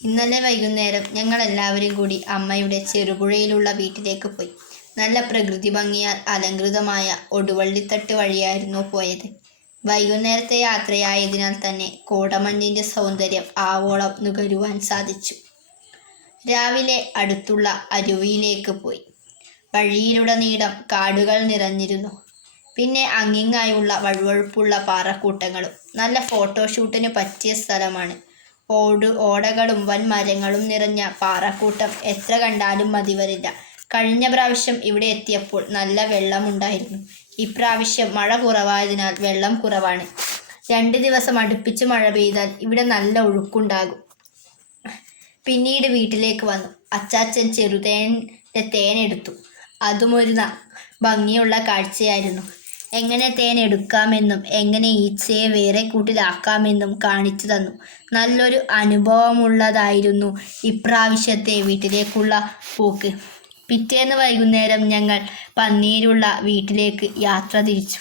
ഇന്നലെ വൈകുന്നേരം ഞങ്ങളെല്ലാവരും കൂടി അമ്മയുടെ ചെറുപുഴയിലുള്ള വീട്ടിലേക്ക് പോയി. നല്ല പ്രകൃതി ഭംഗിയാൽ അലങ്കൃതമായ ഒടുവള്ളിത്തട്ട് വഴിയായിരുന്നു പോയത്. വൈകുന്നേരത്തെ യാത്രയായതിനാൽ തന്നെ കോടമഞ്ഞിൻ്റെ സൗന്ദര്യം ആവോളം നുകരുവാൻ സാധിച്ചു. രാവിലെ അടുത്തുള്ള അരുവിയിലേക്ക് പോയി. വഴിയിലുടനീളം കാടുകൾ നിറഞ്ഞിരുന്നു. പിന്നെ അങ്ങിങ്ങായുള്ള വഴുവഴുപ്പുള്ള പാറക്കൂട്ടങ്ങളും. നല്ല ഫോട്ടോഷൂട്ടിന് പറ്റിയ സ്ഥലമാണ്. ഓടകളും വൻ മരങ്ങളും നിറഞ്ഞ പാറക്കൂട്ടം എത്ര കണ്ടാലും മതി വരില്ല. കഴിഞ്ഞ പ്രാവശ്യം ഇവിടെ എത്തിയപ്പോൾ നല്ല വെള്ളമുണ്ടായിരുന്നു. ഇപ്രാവശ്യം മഴ കുറവായതിനാൽ വെള്ളം കുറവാണ്. 2 ദിവസം അടുപ്പിച്ച് മഴ പെയ്താൽ ഇവിടെ നല്ല ഒഴുക്കുണ്ടാകും. പിന്നീട് വീട്ടിലേക്ക് വന്നു. അച്ചാച്ചൻ ചെറുതേൻ്റെ തേനെടുത്തു. അതും ഒരു ഭംഗിയുള്ള കാഴ്ചയായിരുന്നു. എങ്ങനെ തേൻ എടുക്കാമെന്നും എങ്ങനെ ഈച്ചയെ വേറെ കൂട്ടിലാക്കാമെന്നും കാണിച്ചു തന്നു. നല്ലൊരു അനുഭവമുള്ളതായിരുന്നു ഇപ്രാവശ്യത്തെ വീട്ടിലേക്കുള്ള പോക്ക്. പിറ്റേന്ന് വൈകുന്നേരം ഞങ്ങൾ പന്നീരുള്ള വീട്ടിലേക്ക് യാത്ര തിരിച്ചു.